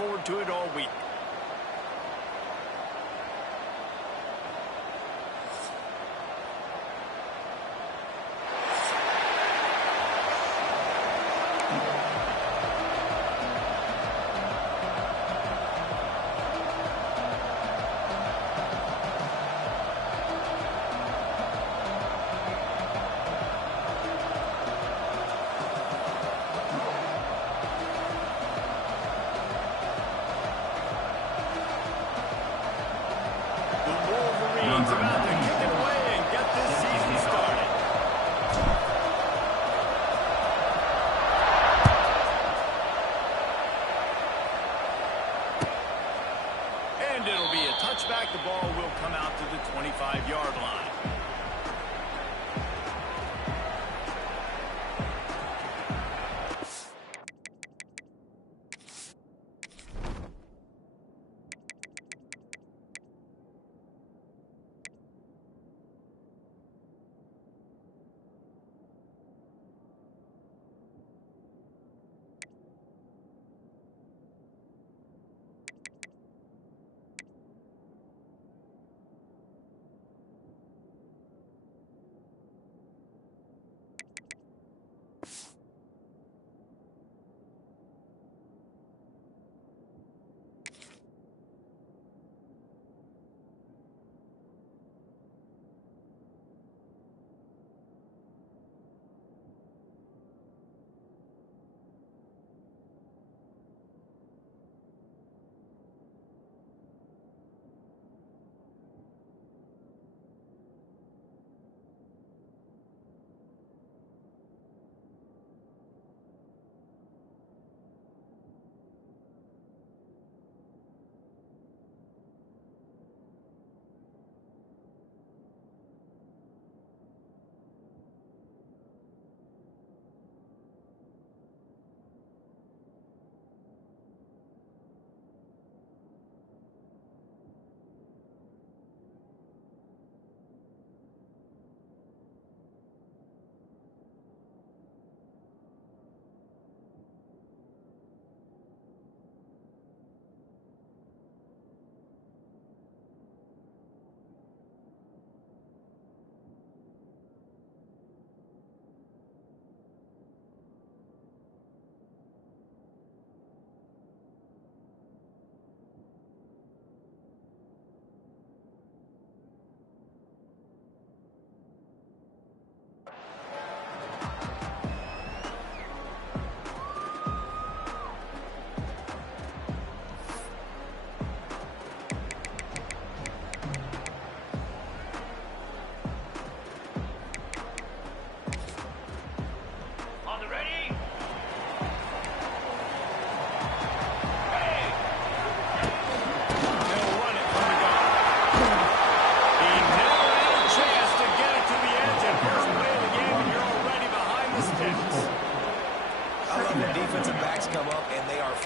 forward to it all week. About to kick it away and get this season started. And it'll be a touchback. The ball will come out to the 25-yard line.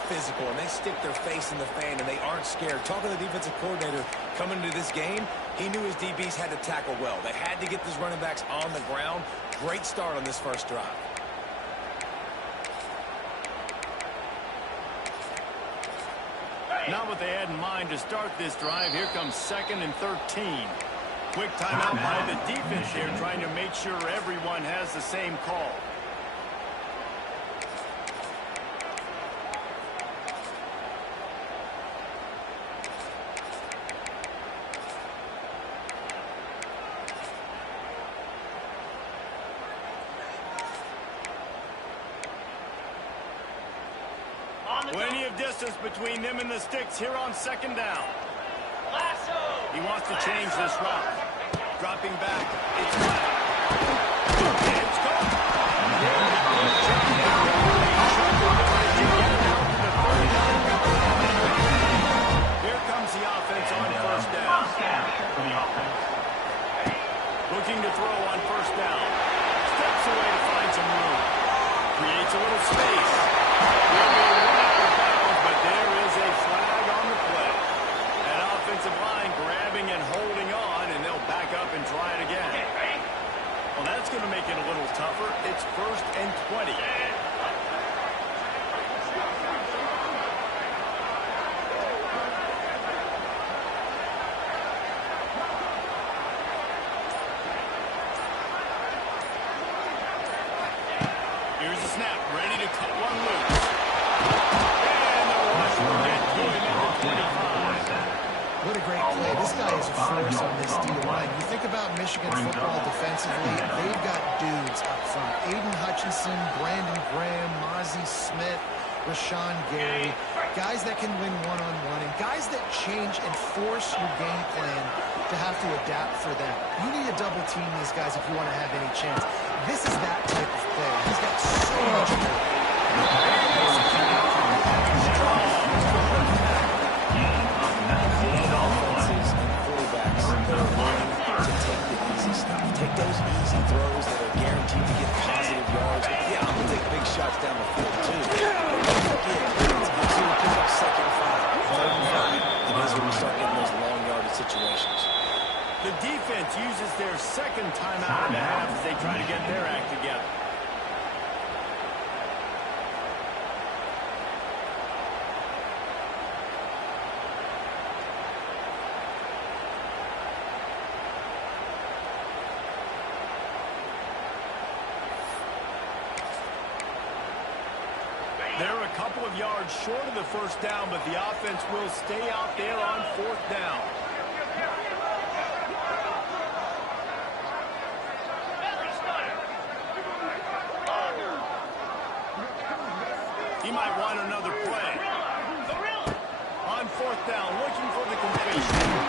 Physical, and they stick their face in the fan, and they aren't scared. Talking to the defensive coordinator coming into this game, he knew his DBs had to tackle well. They had to get these running backs on the ground. Great start on this first drive. Not what they had in mind to start this drive. Here comes 2nd and 13. Quick timeout by the defense here, trying to make sure everyone has the same call. Plenty of distance between them and the sticks here on 2nd down. He wants to change this route. Dropping back. It's left. It's gone. Here comes the offense on 1st down. Looking to throw on 1st down. Steps away to find some room. Creates a little space. But there is a flag on the play. That offensive line grabbing and holding on, and they'll back up and try it again. Well, that's going to make it a little tougher. It's 1st and 20. what a great play. This guy is a force on this D-line. You think about Michigan football defensively, they've got dudes up front. Aiden Hutchinson, Brandon Graham, Mozzie Smith, Rashawn Gary, guys that can win one-on-one, and guys that change and force your game plan to have to adapt for them. You need to double team these guys if you want to have any chance. This is that type of player. He's got so much take those easy throws that are guaranteed to get positive yards. Yeah, I'm going to take big shots down the field, too. But don't forget, it's easier to pick up second and 5, third and 5, than it is when we start getting those long yardage situations. The defense uses their second timeout and a half as they try to get their act together. They're a couple of yards short of the first down, but the offense will stay out there on fourth down. He might want another play. On fourth down, looking for the completion.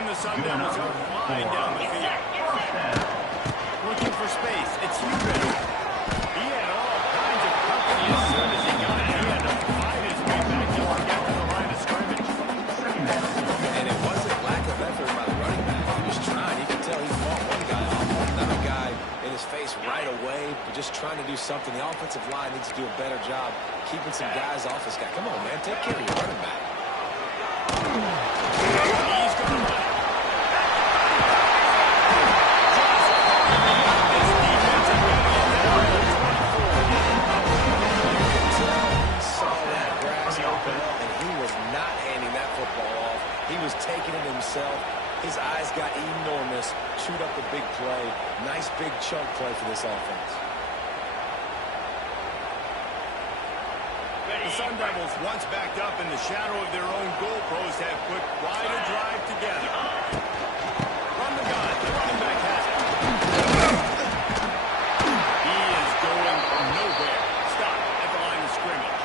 The Sun Devils are flying down the field. Looking for space. It's Hubert. He had all kinds of company as soon as he got it. He had to fight his way back just to get to the line of scrimmage. And it wasn't lack of effort by the running back. He was trying. You could tell he fought one guy off, another guy in his face right away, but just trying to do something. The offensive line needs to do a better job keeping some guys off this guy. Come on, man. Take care of your running back. He's going to run it. He was taking it himself. His eyes got enormous. Chewed up the big play. Nice big chunk play for this offense. The Sun Devils, once backed up in the shadow of their own goal post, have put quite a drive together. From the gun, the running back has it. He is going nowhere. Stop at the line of scrimmage.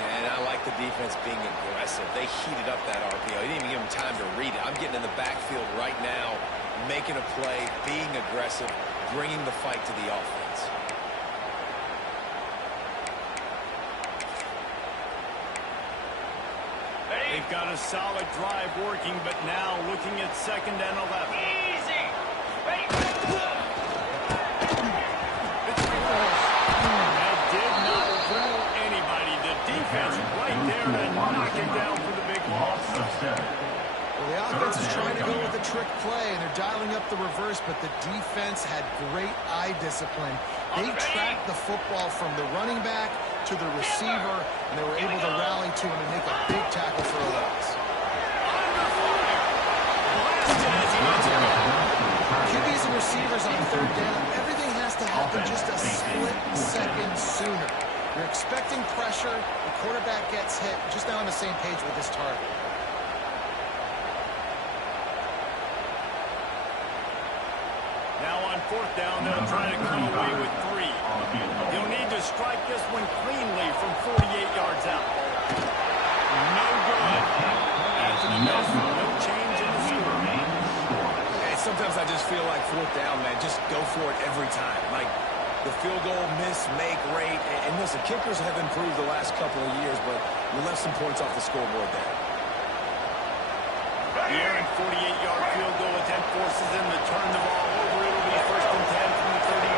And I like the defense being aggressive. They heated up that RPO. He didn't even give him time to read it. I'm getting in the backfield right now, making a play, being aggressive, bringing the fight to the offense. They've got a solid drive working, but now looking at 2nd and 11. Easy. Ready. That did not fool anybody. The defense right there to knock it down for the big loss. Well, the offense is trying to go with a trick play, and they're dialing up the reverse, but the defense had great eye discipline. They tracked the football from the running back to the receiver, and they were able to rally to him and make a big tackle for a loss. QBs and receivers on 3rd down, everything has to happen just a split second sooner. You're expecting pressure, the quarterback gets hit, just now on the same page with his target. Now on 4th down, they'll try to come away with 3. He'll need to strike this one cleanly from 48 yards out. No good. Anthony Nelson, no change in the score. Hey, sometimes I just feel like 4th down, man, just go for it every time. Like the field goal, miss, make rate. And listen, kickers have improved the last couple of years, but you left some points off the scoreboard there. The errant 48-yard field goal attempt forces them to turn the ball over. It'll be 1st and 10 from the 31.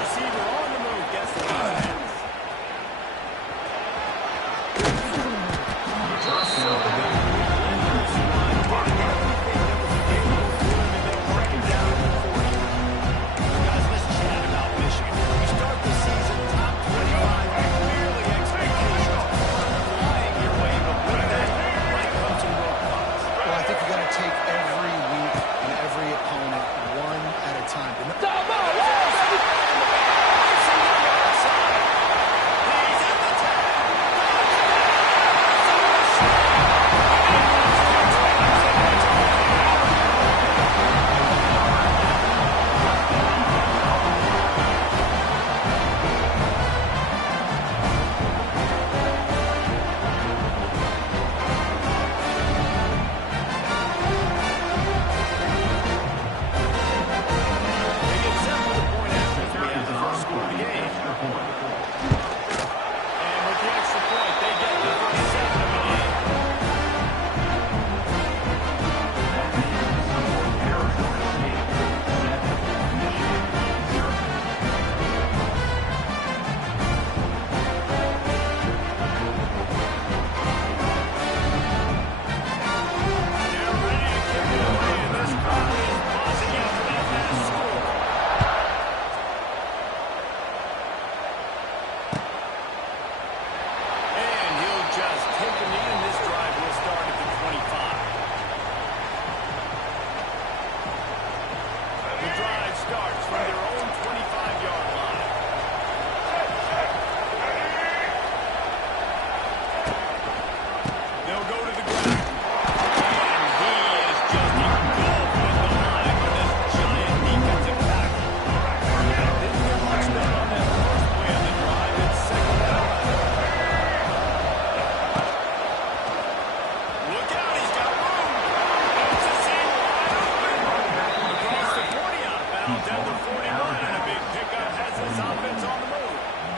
Receiver on the move, gets the defense. Guys, let's chat about Michigan. We start the season top 25, clearly expectations are flying your way, but with that might come some roadblocks. Well, I think you got to take every week and every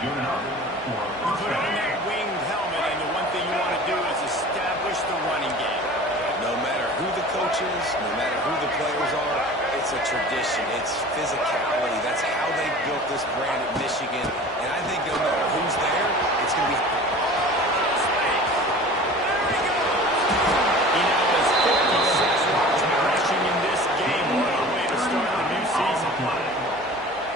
Put on that winged helmet, and the one thing you want to do is establish the running game. No matter who the coach is, no matter who the players are, it's a tradition. It's physicality. That's how they built this brand at Michigan. And I think no matter who's there, it's going to be... He now has 56 yards rushing in this game. What a way to start the new season.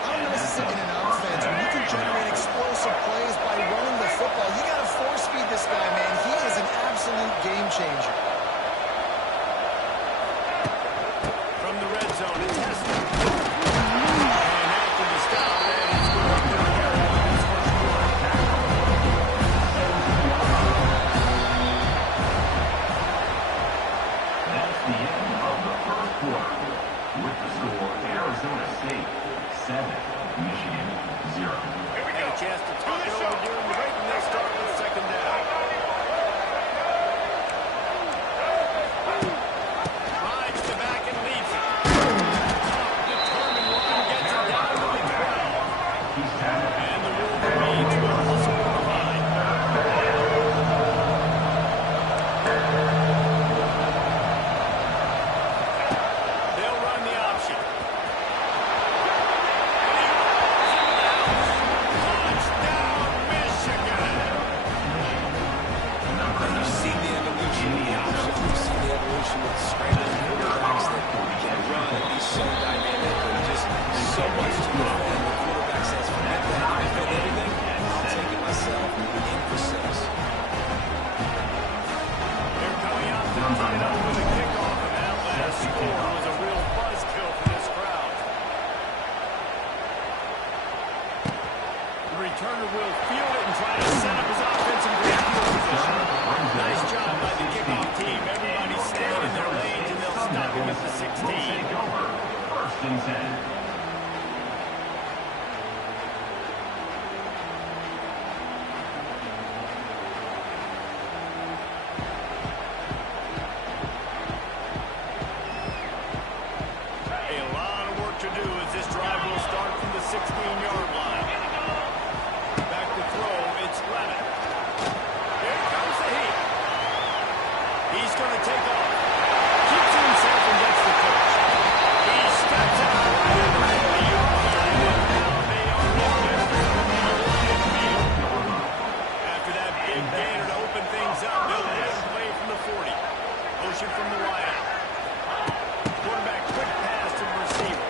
I'm missing in an offense. When you can generate explosive plays by running the football, you got to force feed this guy, man. He is an absolute game changer. From the red zone, it's Hester. And after the stop, that is going to carry on his first quarter. That's the end of the first quarter. With the score, Arizona State 7, Michigan 0. Had a chance to talk it over during the break, and they'll start with second down. Rides to back and leads it. Determined run gets it down to the 12. And the Wolverines will hustle from behind. They'll run the option. Touchdown, Michigan! You've seen the evolution of the options. You've seen the evolution with scrambling quarterbacks that can run and be so dynamic and just so much to defend. The quarterback says, forget that, I defend everything. I'll take it myself in for 6. They're coming out to tie it up with a kickoff, and that last score was a real buzzkill for this crowd. The returner will field it and try to set up his offensive field position. Nice job by the kickoff team. Everybody stayed in their lanes, and they'll stop him at the 16. First and 10. A lot of work to do as this drive will start from the 16-yard line. Back to throw, it's Leonard. Here comes the heat. He's going to take off. Keeps it himself and gets the coach. He steps out right at the 40-yard line, and now they are in business from the United Field. After that big gainer to open things up, they'll let him play from the 40. Motion from the wideout. Quarterback quick pass to the receiver.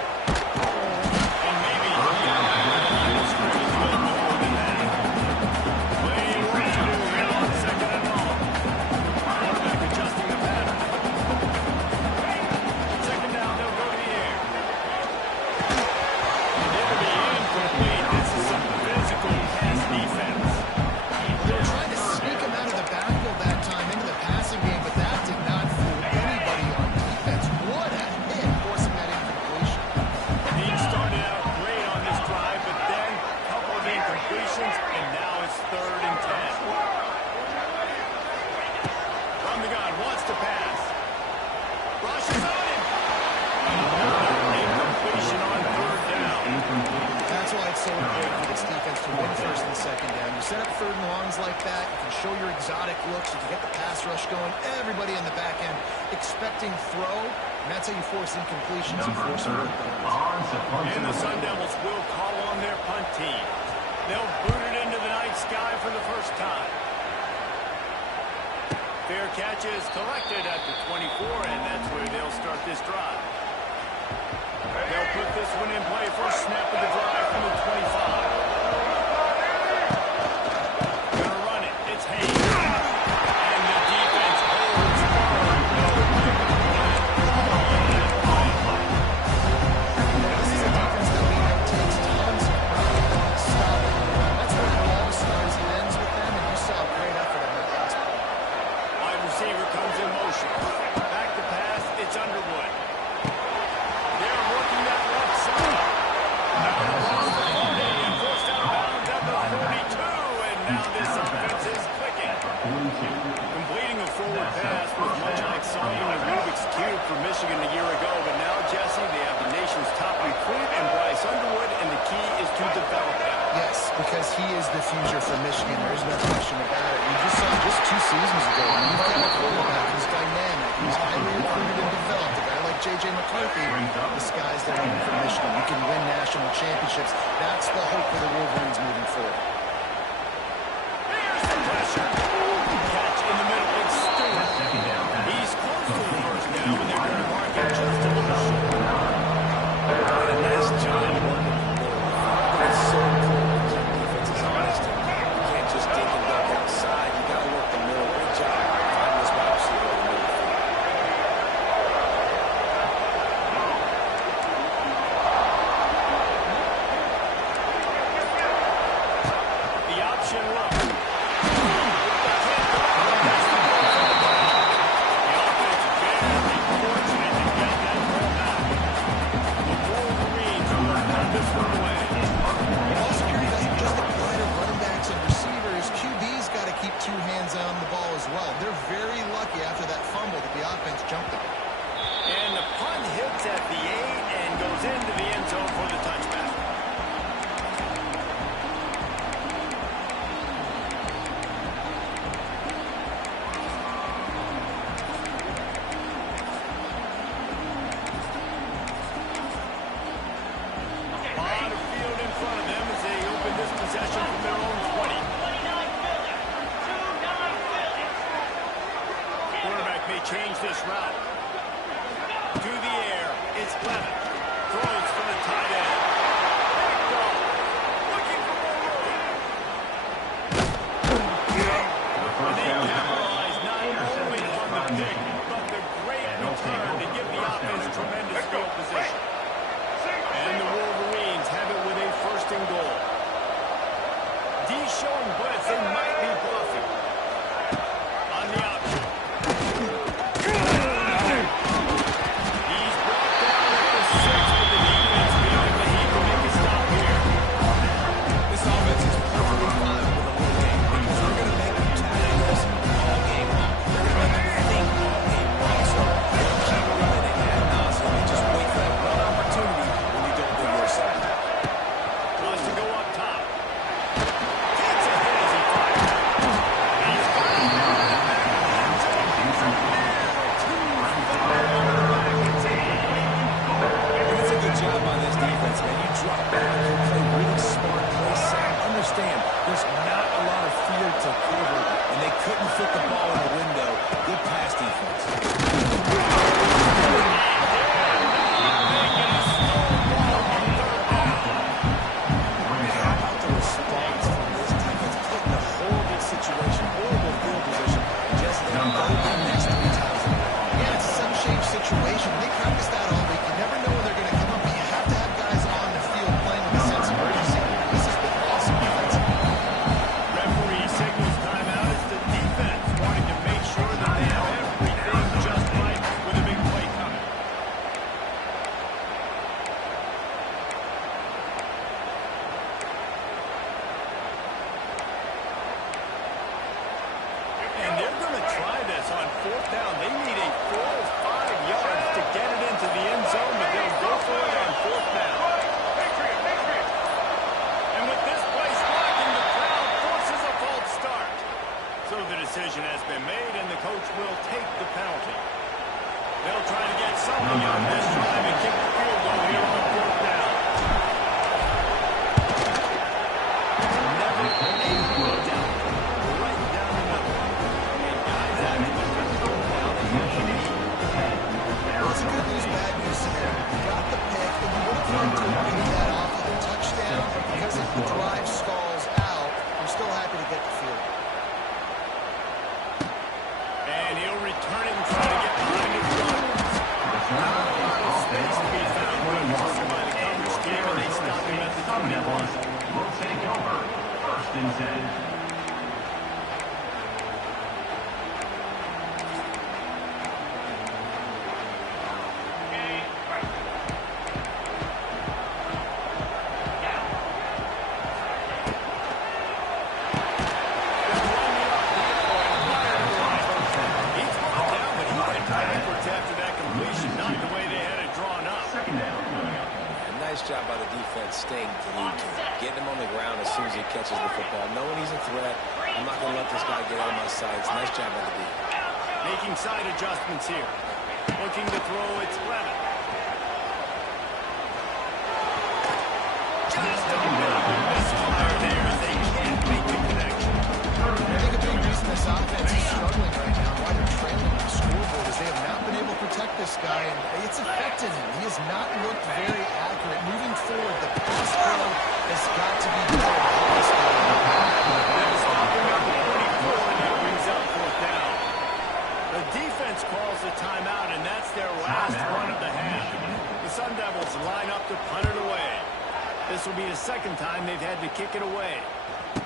And maybe he got back to the line of scrimmage a little bit more than that. Plenty of work to do here on second and long. Quarterback adjusting the pattern. Second down, they'll go to the air. And it'll be incomplete. This is some physical pass defense. They were trying to sneak him out of the backfield that time into the passing game, but that did not fool anybody on defense. What a hit forcing that incompletion. He started out great on this drive, but then a couple of incompletions, and now it's 3rd and 10. From the gun, wants to pass. Rushes on him. Another incompletion on 3rd down. That's why it's so important for this defense to win first and second down. You set up 3rd and longs like that, you can show your exotic looks, you can get the pass rush going, everybody on the back end expecting throw, and that's how you force incompletions and force a And the Sun Devils will call on their punt team. They'll boot it into the night sky for the first time. Fair catch is collected at the 24, and that's where they'll start this drive. They'll put this one in play. First snap of the drive from the 25. Gonna run it. It's Hayes. And the defense holds firm. No breaking the play. This is a defense that we know takes tons of pride to stop it. That's where it all starts and ends with them, and you saw a great effort on that last play. Wide receiver comes in motion. Back to pass. It's Underwood. They're working that left side. because he is the future for Michigan. There's no question about it. You just saw just 2 seasons ago. You've got a quarterback who's dynamic, who's highly recruited and developed. A guy like J.J. McCarthy, the sky's the limit for Michigan. You can win national championships. That's the hope for the Wolverines moving forward. Pressure. Catch in the middle. It's Stewart. He's close to the first down, and they're going to mark him just a little short. A nice job working the middle. But it's so important to keep defense is honest. You can't just dig and duck outside. You got to work the middle. Great job finding this wide receiver in the middle. The option look. On the ball as well. They're very lucky after that fumble that the offense jumped them. And the punt hits at the 8 and goes into the end zone for the touchback. A lot of field in front of them as they open this possession from their own 20. May change this route. To the air, it's Clement. Throws for the tight end. Big ball. Looking for more room. And they capitalize not only on the pick, but the great return to give the offense tremendous field position. And the Wolverines have it with a first and goal. D showing blitz. They might be bluffing. On the option. Decision has been made, and the coach will take the penalty. They'll try to get something out of this drive and kick the field goal here on 4th down. Never a good down. Right down the middle. And guys after the first goal now, it's a good news, bad news scenario. You got the pick, and you would have liked to have paid that off with a touchdown, because if the drive stalls out, I'm still happy to get the field. And he'll return it and try to get behind his runners. Not a lot of space to be found. Covered by the coverage team, and they stop him at the 21. Will take over. First and 10. Job by the defense staying glued to him, getting him on the ground as soon as he catches the football, knowing he's a threat. I'm not going to let this guy get out of my sights. Nice job by the D. Making side adjustments here. Looking to throw, it's Levitt. Just a little misfire there as they can't make the connection. I think a big reason this offense is struggling right now, why they're trailing on the scoreboard, is they have not been able to protect this guy, and it's affected him. He has not looked very accurate. Moving forward, the pass pro has got to be better to help this guy. They'll stop him at the 24, and that brings up fourth down. The defense calls the timeout, and that's their last run of the half. The Sun Devils line up to punt it away. This will be the second time they've had to kick it away. And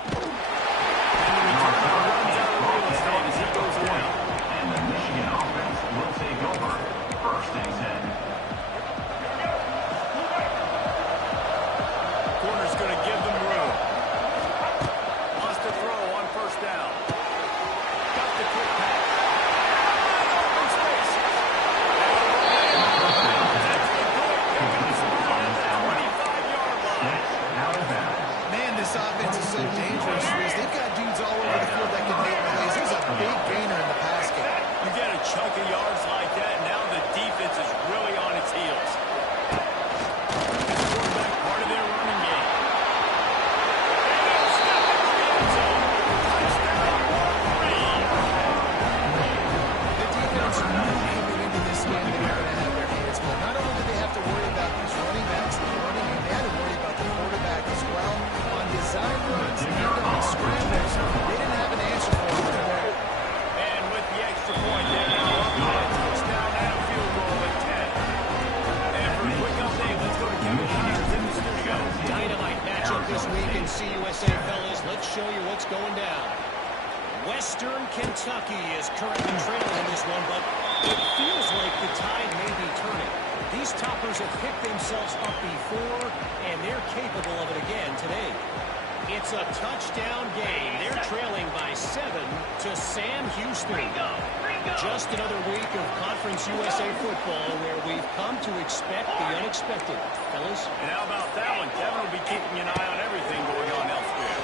the returner runs out of real estate as he goes down. And the Michigan offense will take over. First and 10. Corner's going to give them room. Wants to throw on first down. Got the quick pass. Open space. Man, this offense is so dangerous. They've got dudes all over the field that can make plays. He's a big gainer in the pass game. You get a chunk of yards like that, now the defense is really on its heels. This quarterback, part of their running game. Step in the end zone. Touchdown, Wolverine. The defense coming into this game, they're going to have their hands full. Not only do they have to worry about these running backs in the running game, they had to worry about the quarterback as well. On design runs and on scrambles, they didn't have an answer for him there. And with the extra point there, a touchdown and a field goal at 10. And for a quick update, let's go to Kevin Connors in the studio. Dynamite matchup this week in CUSA, fellas. Let's show you what's going down. Western Kentucky is currently trailing in this one, but it feels like the tide may be turning. These toppers have picked themselves up before, and they're capable of it again today. It's a touchdown game. They're trailing by 7 to Sam Houston. Just another week of Conference USA football where we've come to expect the unexpected. Fellas? And how about that one? Kevin will be keeping an eye on everything going on elsewhere.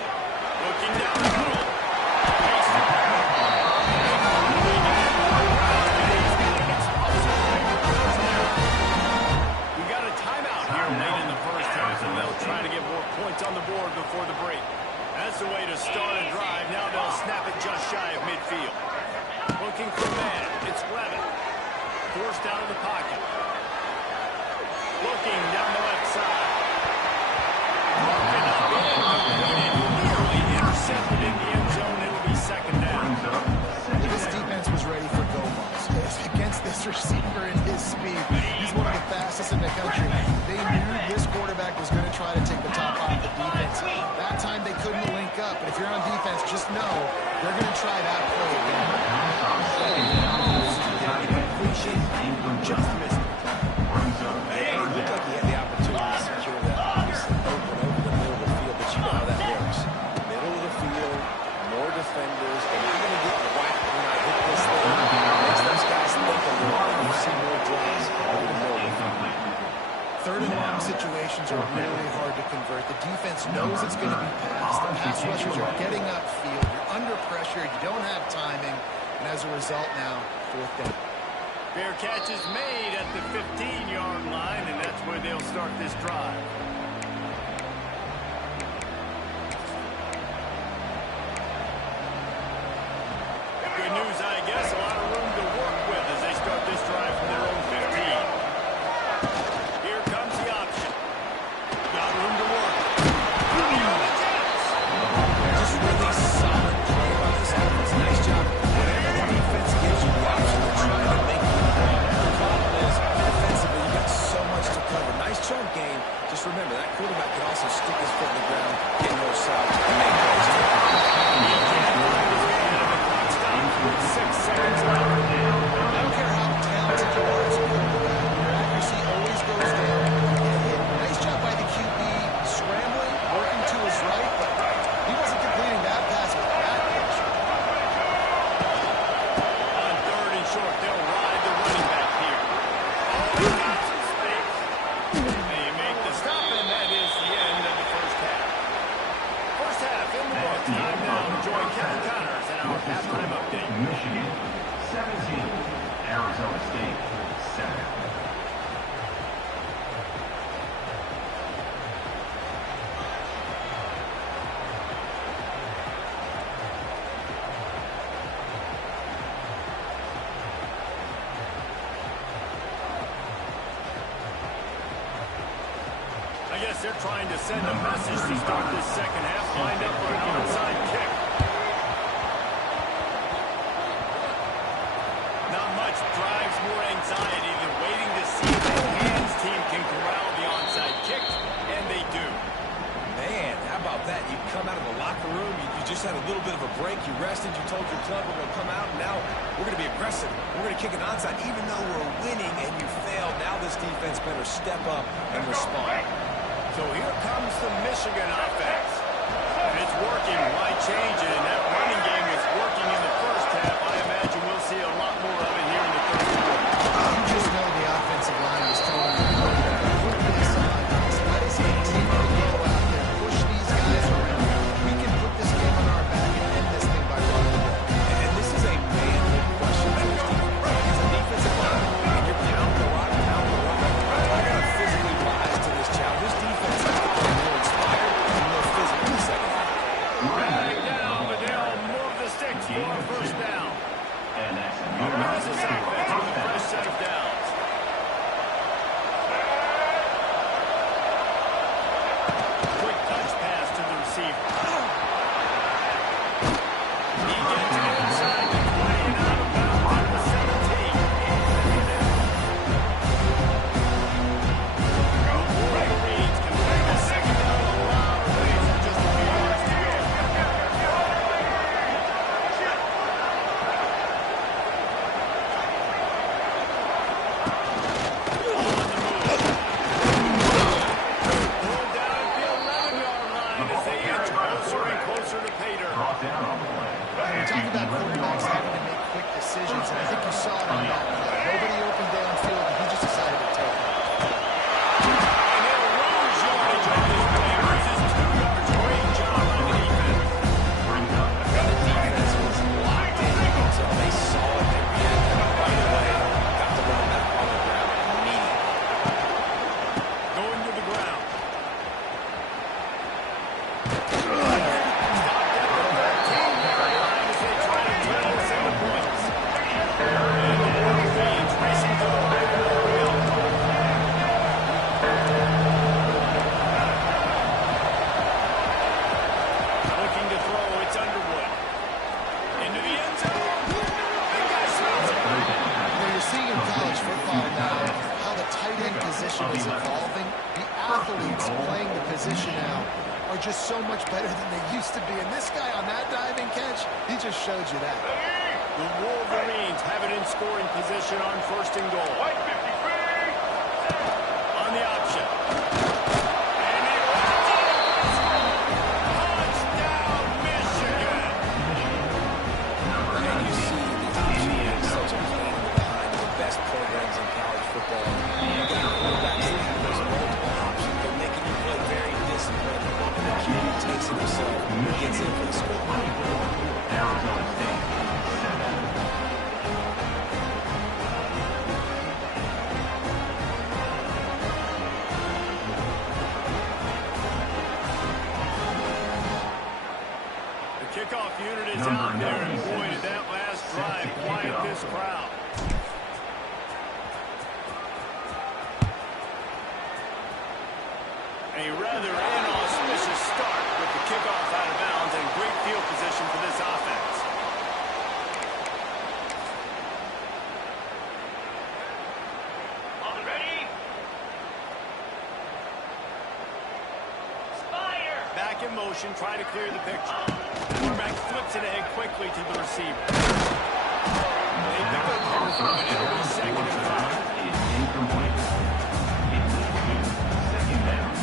Looking down the middle. We got a timeout here late in the first half, and they'll try to get more points on the board before the break. That's the way to start a drive. Now they'll snap it just shy of midfield. Looking for man. It's Levitt. Forced out of the pocket. Looking down the left side. Broken up, incompleted, nearly intercepted in the end zone. It'll be second down. This defense was ready for go balls. Against this receiver and his speed, he's one of the fastest in the country. They knew this quarterback was going to try to take the top off the defense. That time they couldn't link up, but if you're on defense, just know they're going to try that play again. Just missed it. Hey, it looked like he had the opportunity to secure that pass over the middle of the field, but you know how that works. Middle of the field, more defenders, and you're going to get whacked when I hit this thing. It makes those guys think a little bit. You see more drops over the middle of the field. Third and long situations are really hard to convert. The defense knows it's going to be passed. The pass rushers are getting upfield. You're under pressure. You don't have timing. And as a result now, fourth down. Fair catch is made at the 15-yard line, and that's where they'll start this drive. Good news, I guess. A lot of room to work with as they start this drive from their own 15. Here comes the option. Got room to work. Just really solid play by this offense. Nice job. Whenever the defense gives you the option to try to make you play. The problem is, defensively, you got so much to cover. Nice chunk game. Just remember, that quarterback can also stick his foot in the ground, get more sides, and make plays. With 6 seconds left. I don't care how talented you are as a quarterback. Your accuracy always goes down when you get hit. Nice job by the QB, scrambling, working to his right, but he wasn't completing that pass with that pitch. On third and short, they'll ride the running back here. Oh, he got some space. They make the stop, and that is the end. halftime update. Michigan 17, Arizona State 7. I guess they're trying to send a message to start this second half. Lined up for an onside kick. Not much drives more anxiety than waiting to see if the hands team can corral the onside kick, and they do. Man, how about that? You come out of the locker room, you just had a little bit of a break, you rested, you told your club we're going to come out, and now we're going to be aggressive. We're going to kick an onside, even though we're winning and you failed. Now this defense better step up and respond. So here comes the Michigan offense. If it's working, why change it? And that running game was working in the first half. I imagine we'll see a lot more of it here in the third quarter. You just know the offensive line is telling you, put this on us. Let us continue to go out there, push these guys around. We can put this game on our back and end this thing by running. And this is a manhood question for this defense. It's a defensive line, and you're pound the rock, pound the rock. I got to physically rise to this challenge. This defense is more inspired and more physical in the second half. Back down, but they'll move the sticks for a first down. And that's Kansas offense with the first set of downs. Quick touch pass to the receiver. He gets it inside the 20 and out of bounds at the 17. The Wolverines can bring the second down a lot of ways with just a few yards to go. Pulled down at the 11-yard line as they inch closer and closer to pay dirt. brought down on the play. We talk about quarterbacks having to make quick decisions, and I think you saw it on that play. Nobody opened downfield, and he just decided to take it. And they'll lose yardage on this play. Loses 2 yards. Great job on the defense. Brings up The defense was locked in, so they saw it, they reacted right away, got the running back on the ground immediately. Going to the ground. Looking to throw, it's Underwood. Into the end zone. Big guy swings it. You're seeing in college football now how the tight end position is evolving. The athletes playing the position now are just so much better than they used to be. And this guy on that diving catch, he just showed you that. The Wolverines have it in scoring position on first and goal. On the option. And he runs it. Touchdown, Michigan. And you see the option is such a pain behind the best programs in college football. You got quarterbacks that have those multiple options. They're making you play very disciplined. And the QB takes it himself and gets in for the score. Arizona State 7. The kickoff unit is out there, and boy, did that last drive quiet this crowd. A rather inauspicious start with the kickoff out of bounds and great field position for this offense. Back in motion, trying to clear the picture. Quarterback flips it ahead quickly to the receiver. They pick up Harper, and it'll be second and 5. Is incomplete. Incomplete. Second down.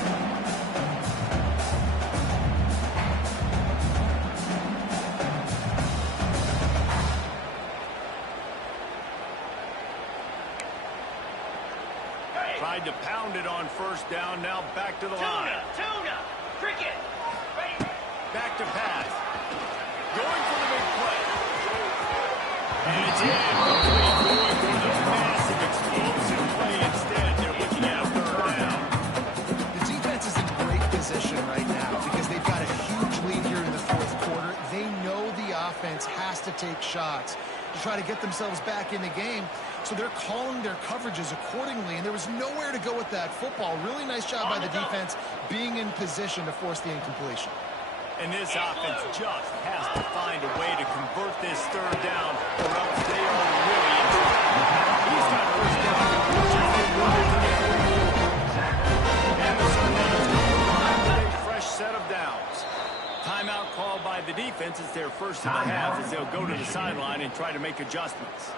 Tried to pound it on first down, now back to the line. Back to pass. Going for the big play. take shots to try to get themselves back in the game. So they're calling their coverages accordingly, and there was nowhere to go with that football. Really nice job by the defense being in position to force the incompletion. And this offense just has to find a way to convert this third down, or else they are really in trouble. He's got first down. And the Sundays come alive with a fresh set of downs. Timeout called by the defense. It's their first of the half as they'll go to the sideline and try to make adjustments.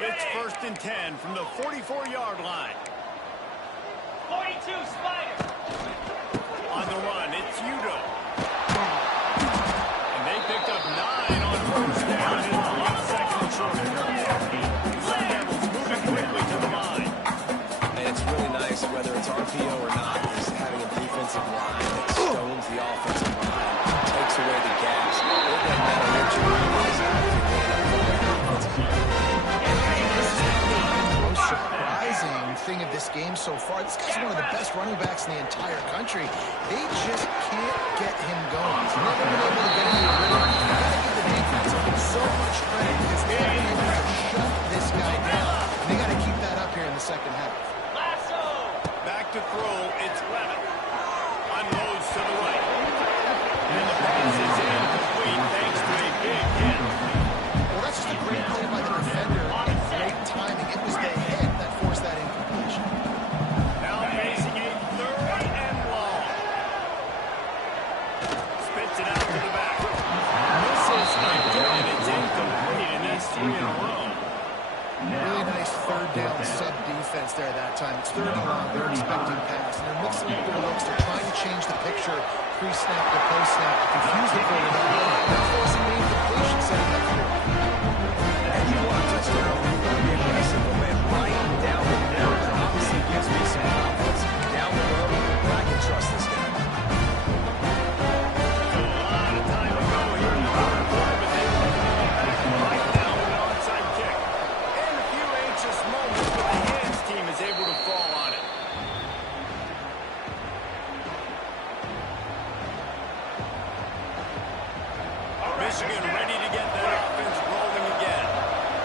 It's 1st and 10 from the 44-yard line. 42, Spider. On the run, it's Udo. And they picked up 9 on first down in the last second and short. Sun Devils moving quickly to the line. And it's really nice, whether it's RPO or not, is having a defensive line that stones the offensive line, takes away the gaps. It doesn't matter what you're doing, it's not if you're going up for the defensive line. Surprising thing of this game so far. This guy's one of the best running backs in the entire country. They just can't get him going. He's never been able to get into a rhythm. You gotta give the defense so much credit because they've been able to shut this guy down. And they gotta keep that up here in the second half. Back to throw, it's Levitt. Unloads to the right. And the pass is incomplete thanks to a big hit. Well, that's just a great play by the defender and great timing. It was the hit that forced that incompletion. Now facing a 3rd and long. Spits it out to the back. This is again, it's incomplete, and that's 3 in a row. Really nice third down sub defense there that time. It's 3rd and long. They're expecting pass. And they're mixing up their looks. They're trying to change the picture pre-snap to post-snap to confuse the quarterback. They're forcing the incompletion setting up for it. And you want a touchdown, you want to be aggressive, but man, right down the middle. That obviously gives me some confidence. Down the road, but I can trust this guy. A lot of time to go here in the third quarter, but they were back right now with an onside kick. And a few anxious moments, but the hands team is able to fall on it. Michigan ready to get that offense rolling again.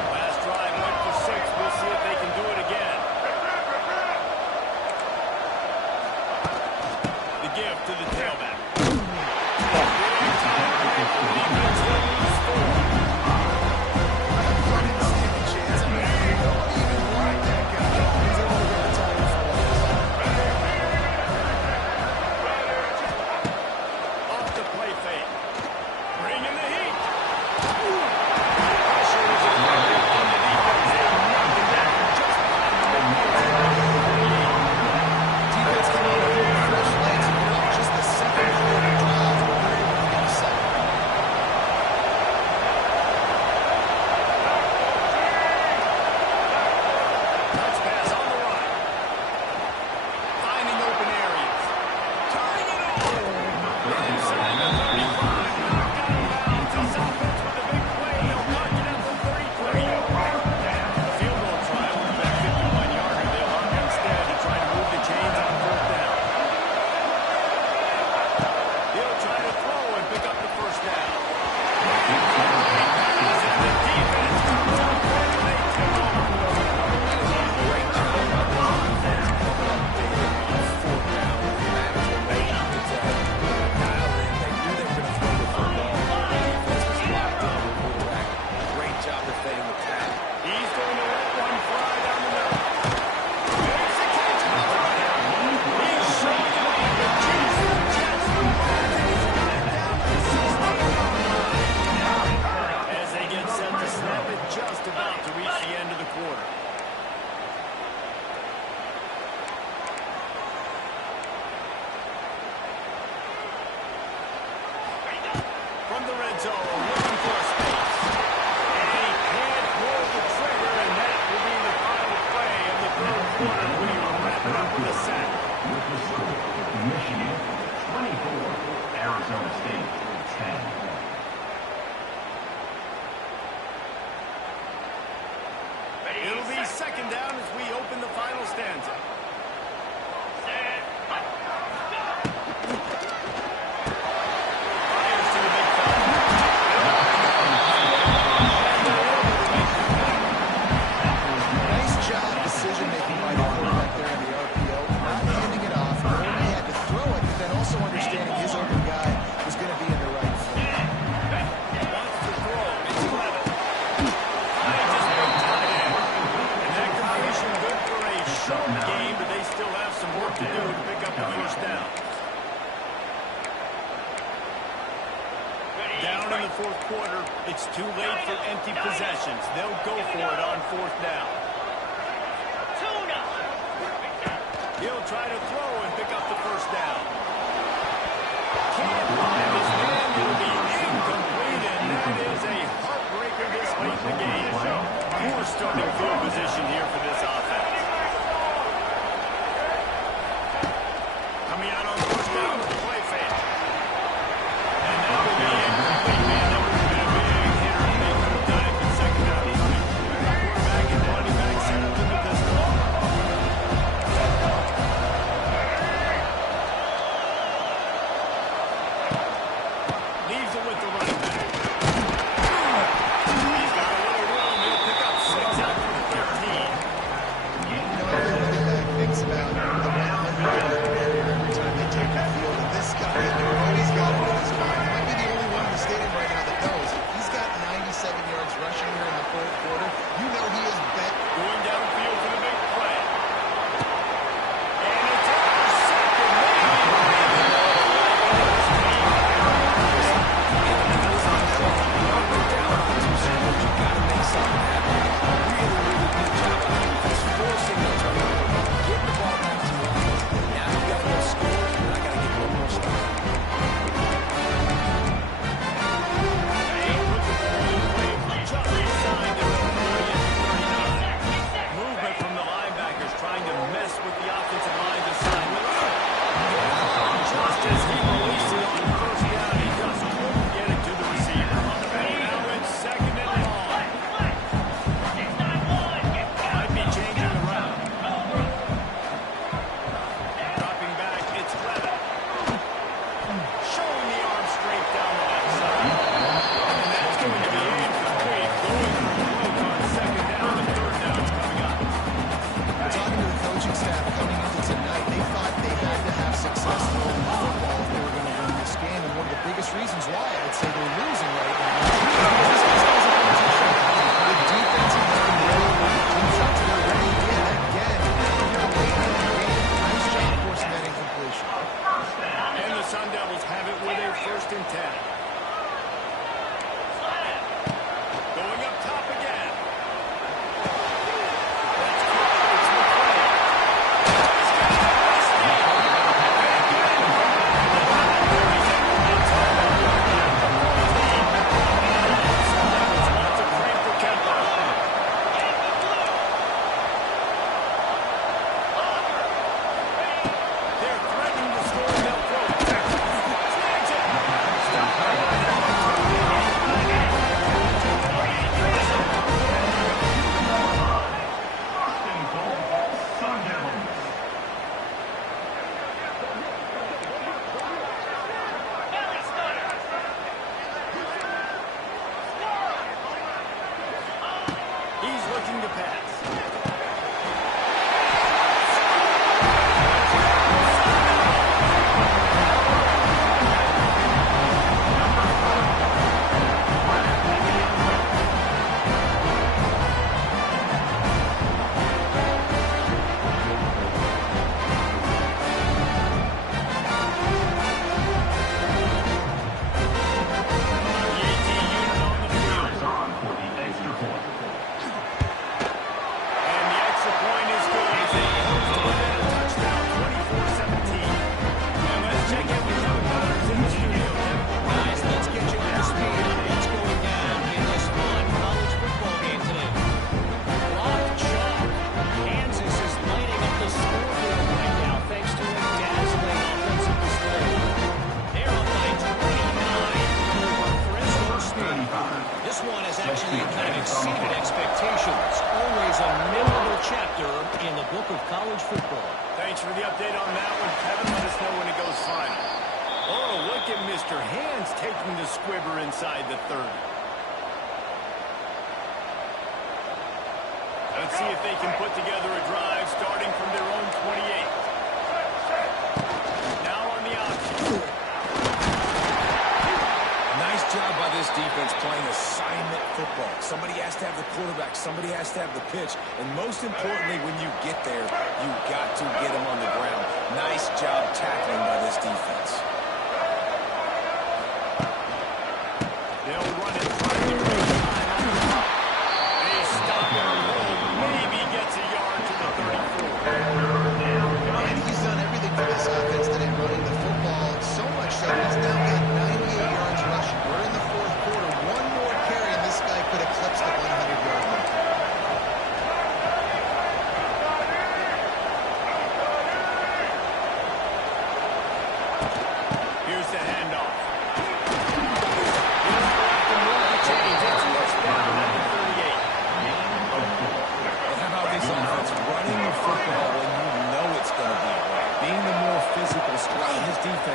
Last drive went for 6. We'll see if they can do it again. The give to the tailback. Big time break for the defense. They'll lose 4. I didn't see any chance. I mean, nobody even wanted that guy. He's able to get a title for Off the play fake. Bring in the heat. Pressure is effective on the defense. They knock him down just behind the midfield. defense came out of here fresh legs and not just the second quarter drive where they're able to get a second. Touch pass on the run. Finding open areas. Turning it over. Inside the 35. Knocked out of bounds. This offense with a big play. He'll mark it at the 33. Field goal try would have been 51-yarder. They'll opt instead to try to move the chains on 4th down. He'll try to throw and pick up the first down. And the defense comes up quick and they take over. Great job by the defense coming up big on 4th down. Management making it dial in. They knew they were going to throw the football. The defense was locked in. The quarterback, great job defending the pass. He's going to let one fly down the middle. Makes the catch on the right. He's showing it off with juice. Jets from Barnes, and he's got it down to the 60-yard line. As they get set to snap it, just about to reach the end of the quarter. From the red zone, looking for a space. And he can't pull the trigger, and that will be the final play of the 3rd quarter. We wrap it up with a sack. With the score, Michigan 24, Arizona State 10. It'll be 2nd down as we open the final stanza. Down in the fourth quarter, it's too late for empty possessions. They'll go for it on fourth down. He'll try to throw and pick up the first down. Can't find his man. Will be incomplete, and that is a heartbreaker this late in the game. Poor starting field position here for this offense. Coming out on first down with the play fake. And that will be incomplete, man. That would have been a big hitter, and they could have done it with second down coming. Quarterback and running back set up in the pistol. Leaves it with the running back. He's got a little room. He'll pick up 6 out from the 13. Everybody thinks about the 100-yard barrier every time they take the field. And this guy, always got it in his mind. He might be the only one in the stadium right now that knows. If he's got 97 yards rushing here in the fourth quarter, you know he is bet. Going downfield for the big play. And it's intercepted. Movement from the linebackers trying to mess with the offensive line's assignment. Just as he released it on first down, he just couldn't get it to the receiver. Now it's second and long. Might be changing the route. Dropping back, it's Clever. Showing the arm straight down the left side. And that's going to be incomplete. Going for broke on second down and third down's coming up. Talking to the coaching staff coming into tonight, they thought they had to have success throwing the football if they were going to win this game. And one of the biggest reasons why I would say they're losing right now is because this guy's a competition. The defensive line really with the deep shots they're ready to get again. Here late in the game, nice job forcing that incompletion. And the Sun Devils have it with a 1st and 10. Going up top again. That's close. It's McCray. He's got it. Want to crank the tempo. They're threatening to score. They'll throw it. Snags it. Stop right. Sun Devils. He's looking to pass. The 18 unit on the field. Is on for the extra point. And the extra point is good. They close to within a touchdown, 24-17. And let's check in with Kevin Connors in the studio. Guys, let's get you up to speed on what's going down in this fun college football game today. Rock chalk. Kansas is lighting up the scoreboard right now thanks to a dazzling offensive display. They're up by 29 over Fresno State. This one has actually kind of exceeded expectations. Always a memorable chapter in the book of college football. Thanks for the update on that one, Kevin. Let us know when it goes final. Oh, look at Mr. Hands taking the squibber inside the 30. Let's see if they can put together a drive starting from their own 28. Now on the option. Nice job by this defense playing assignment football. Somebody has to have the quarterback. Somebody has to have the pitch. And most importantly, when you get there, you got to get them on the ground. Nice job tackling by this defense.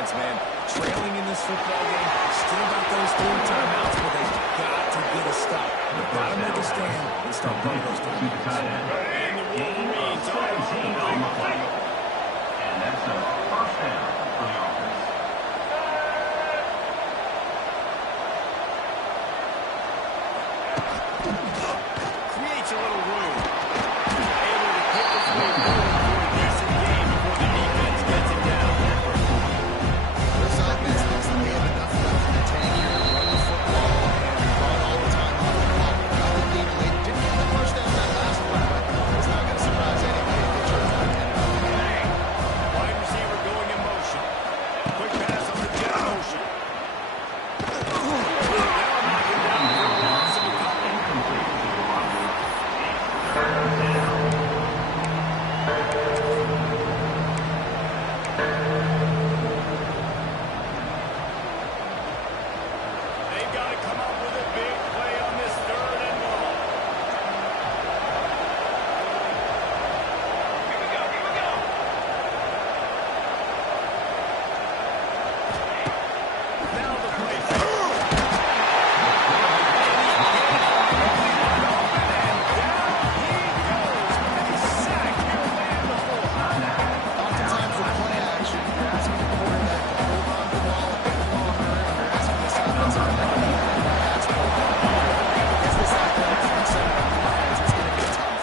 defense, man. Trailing in this football game, still got those 3 timeouts, but they've got to get a stop. They've got to make a stand and start playing those timeouts. And the Wolverines are on the play. And that's a first down for the offense. Creates a little room. Able to pick his way forward for a decent game before the defense gets him down. This offense looks like they have enough left in the tank here to run the football and run all the time off the clock. Probably they didn't get the first down that last one, but it's not going to surprise anybody if they turn to the 10 out of the game. Wide receiver going in motion. Quick pass on the jet motion. They'll knock him down for a loss of a couple. They've got to come up with a big play on this 3rd and long. Here we go, here we go. Now the play fake. Oftentimes with play action, you're asking the quarterback to hold on to the ball a bit longer, and you're asking this offensive line to make that pass. Against this athletic front seven on defense, it's going to be tough.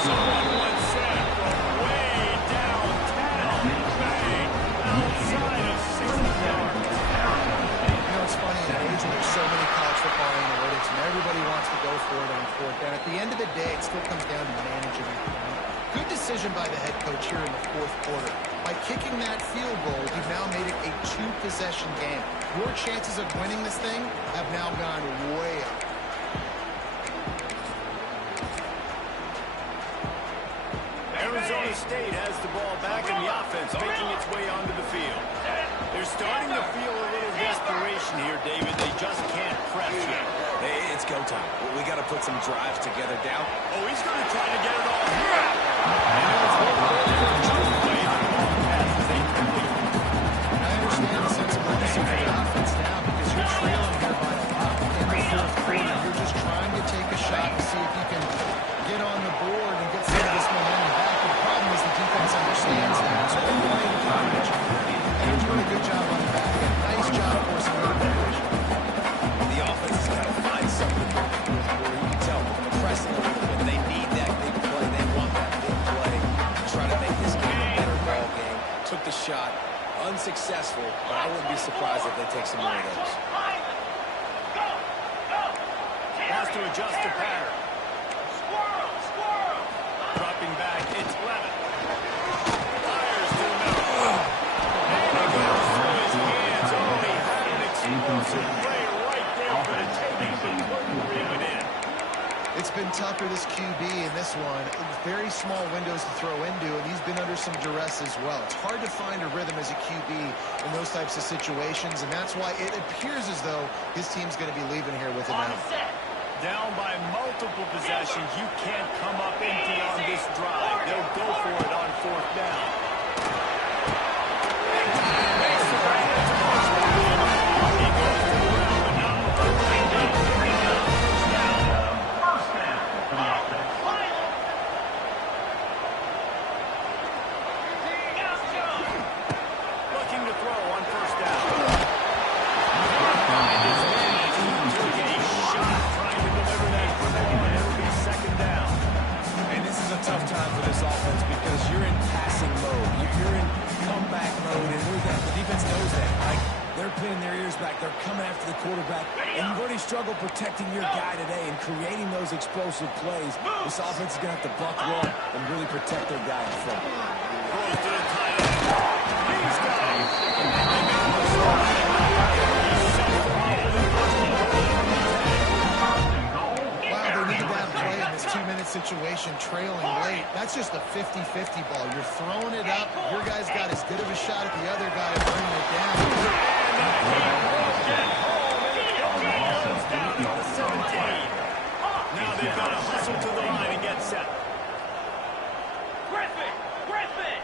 Someone said from way downtown, bang, outside of 60 yards. You know, it's funny, in an age where there's so many college football analytics, and everybody wants to go for it on 4th down. At the end of the day, it still comes down to managing the clock. Good decision by the head coach here in the 4th quarter. By kicking that field goal, you've now made it a 2-possession game. Your chances of winning this thing have now gone way up. Arizona State has the ball back in the offense, making its way onto the field. They're starting to feel a little desperation here, David. They just can't press yet. Hey, it's go time. We got to put some drives together down. Oh, he's going to try to get it all here. And it's play the long passes they complete. I understand the sense of urgency for the offense now because you're trailing here by a lot in the 4th quarter. You're just trying to take a shot to see if you can get on the board and get some of this momentum back. But the problem is the defense understands that. So they're playing coverage. And they're doing a good job on the back end. Nice job forcing the conversion. The offense has got to find something where you can tell they're pressing a little bit. They need that big play. They want that big play to try to make this game a better ball game. Took the shot. Unsuccessful, but I wouldn't be surprised if they take some more of those. Has to adjust the pattern. Dropping back, it's Levin. Fires to the middle. And it goes through his hands. Oh, he had an explosive play right there for the taking, but couldn't reel it in. It's been tough for this QB in this one. Very small windows to throw into, and he's been under some duress as well. It's hard to find a rhythm as a QB in those types of situations, and that's why it appears as though his team's going to be leaving here with it now. Down by multiple possessions, you can't come up empty on this drive. They'll go for it on 4th down. Makes the right touch. He goes to the ground, but not before bringing down. First down for the offense. Looking to throw on 1st down. Find his man. He took a shot trying to deliver that football, and it'll be 2nd down. And this is a tough time for this offense because you're in passing mode. You're in comeback mode, and the defense knows that. Like, they're pinning their ears back. They're coming after the quarterback, and you've already struggled protecting your guy today and creating those explosive plays. This offense is going to have to buckle up and really protect their guy in front. Throws to the tight end. He's got it. Wow, they need that play in this 2-minute situation, trailing late. That's just a 50-50 ball. You're throwing it up. Your guy's got as good of a shot at the other guy at bringing it down. Now they've got to hustle to the line and get set. Griffin! Griffin!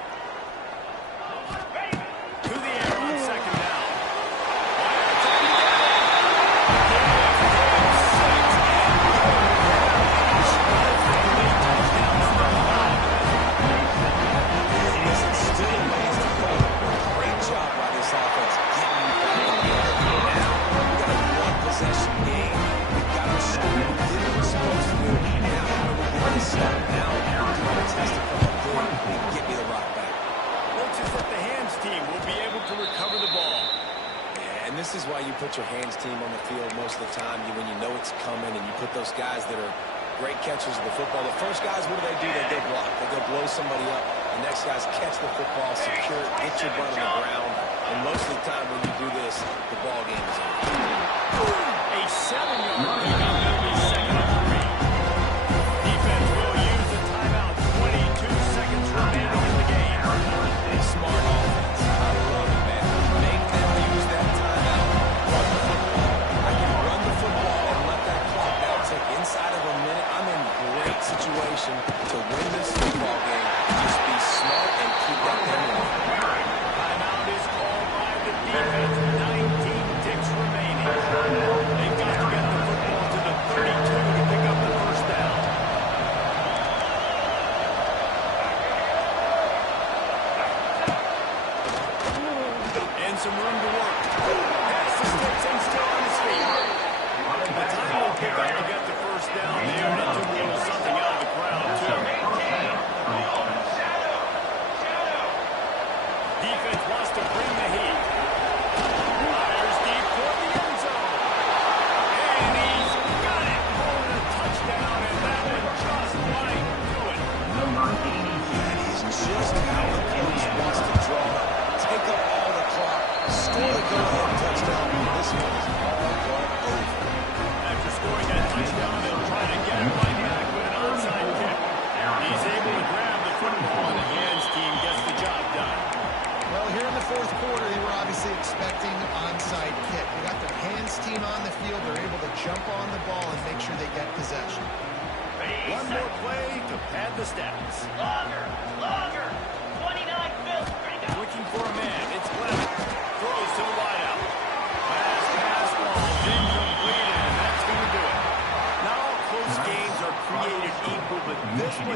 time, when you know it's coming and you put those guys that are great catchers of the football. The first guys, what do? They go block. They go blow somebody up. The next guys catch the football, secure it, get your butt on the ground. And most of the time when you do this, the ball game is over. A 7-yard pickup. That'll be second and 3. Defense will use the timeout. 22 seconds remaining in the game. A smart offense. I love it, man. Make them use that timeout. Run the football. I can run the football and let that clock now tick inside of a minute. I'm in great situation to win this football game. Just be smart and keep that thing going. Timeout is called by the defense. 19 ticks remaining. They've got to get the football to the 32 to pick up the first down. And some room to work. Pass the sticks and still on his feet. The time will pick up to get the first down there. And it took a little something out of the crowd, too. Defense wants to bring the heat. Fires deep toward the end zone. And he's got it for a touchdown. And that one just might do it. That is just how the coach wants to draw up. Take up all the clock, score the go-ahead touchdown. This one is all but over. After scoring that touchdown, they'll try to get it right back with an onside kick. He's able to grab the football, and the Yams team gets the job done. Well, here in the fourth quarter, they were obviously expecting onside kick. They got their hands team on the field. They're able to jump on the ball and make sure they get possession. One more play to pad the stats. Longer. 29 Bills. Looking for a man. It's